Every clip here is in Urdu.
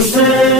سے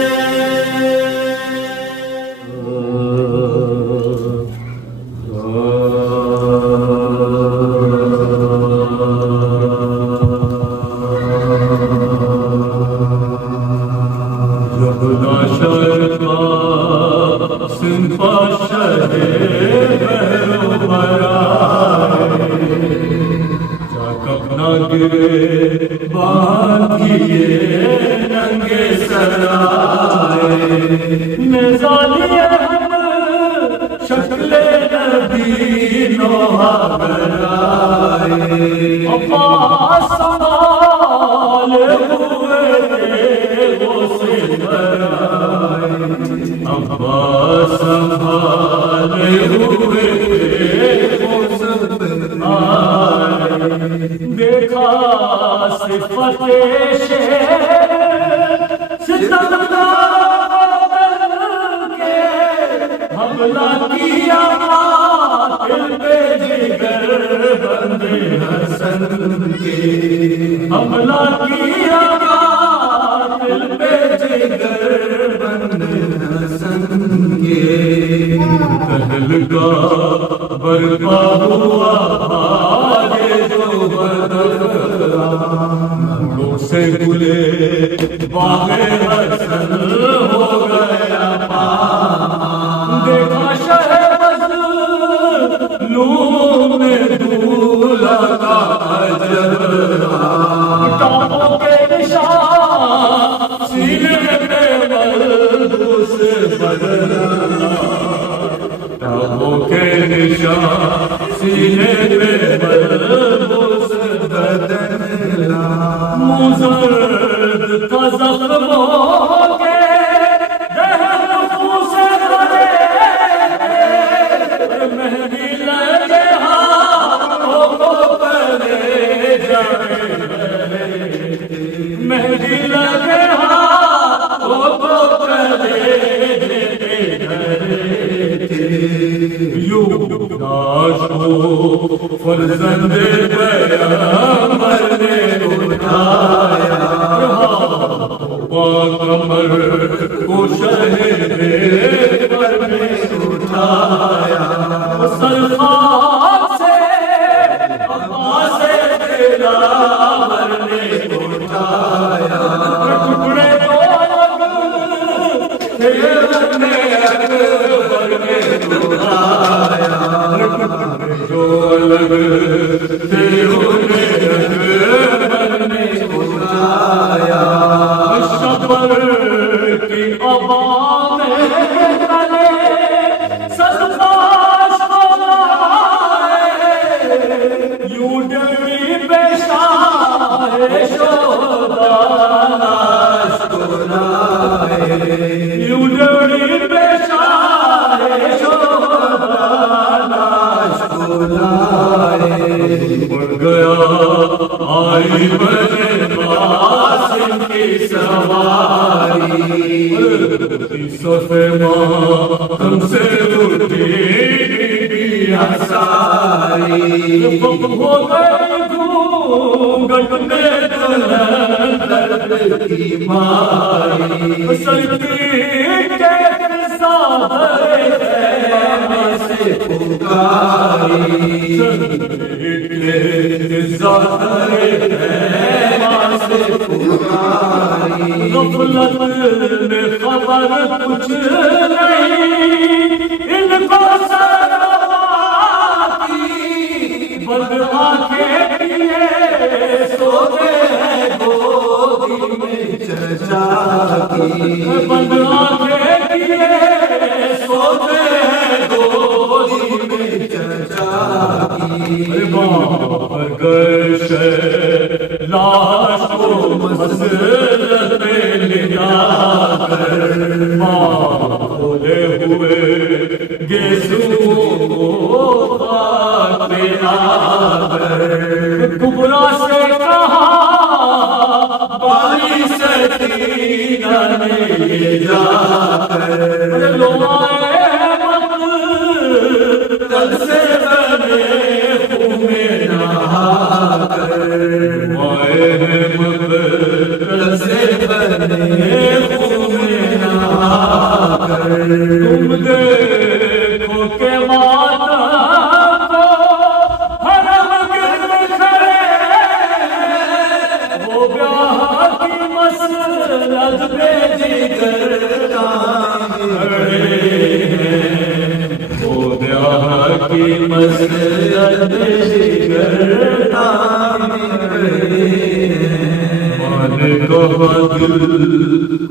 دل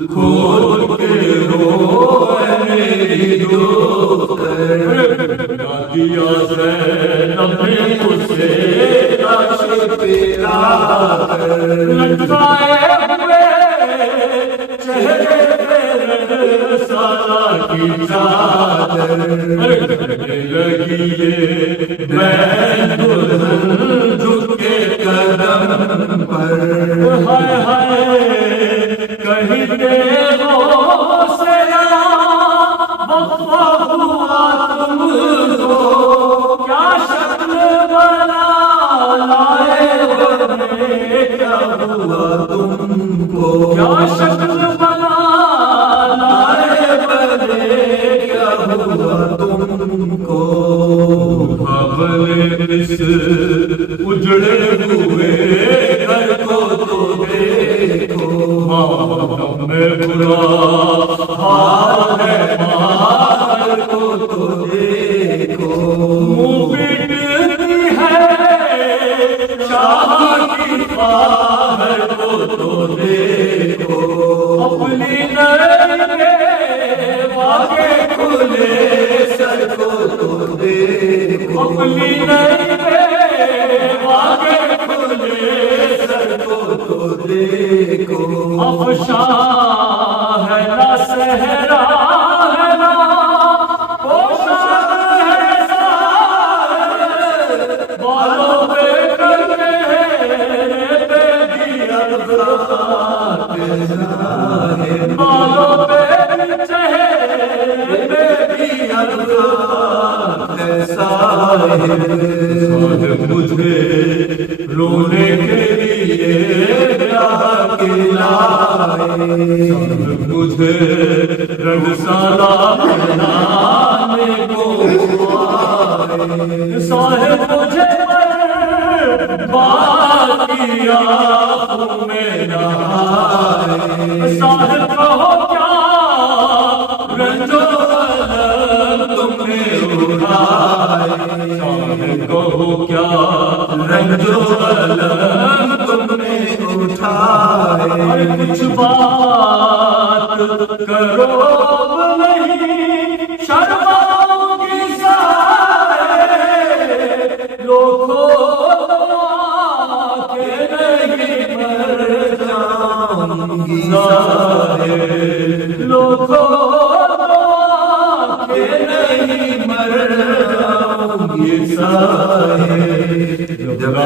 کھول کے رو میری دوست دیا زینب نے اسے عرش تیرا لٹکائے ہوئے چہرے پہ رنگ کی چادر لگی ہے میں دلہن جھک کے قدم پر ہائے ہائے کہیں دیروں سے وقفہ ہوا تم کو کیا شکل بنا لائے بنے کیا ہوا تم کو کیا شکل بنا لائے بنے کیا ہوا تم کو بھاولے اس اجڑے ہوئے گھر کو تو دیکھو میں برا حال ہے مال کو تو دیکھو منہ پیٹتی ہے شاہ کی خواہر کو تو دیکھو اپنی نر کے واقع کھلے سر کو تو دیکھو اپنی نر کے واقع کھلے سر کو تو دیکھو افشاں ہے نہ صحرا ہے نہ پوشاک ہے سارے بالوں پہ کرتے ہیں بھی ابرار کے ظاہر بالوں پہ چہرے بھی ابرار کے ظاہر مجھے رونے کے لیے مجھے رنگ سالا بنانے کو آئے صاحب مجھے بات کی آنکھوں میں نہائے صاحب کہو کیا رنج و غم تم نے اٹھائے صاحب کہو کیا رنج و غم تم نے اٹھائے کچھ بات کرو نہیں شرماؤ گی سارے لوگوں کے نہیں مر جاؤں گی سارے لوگوں کے نہیں مر جاؤں گی سارے جب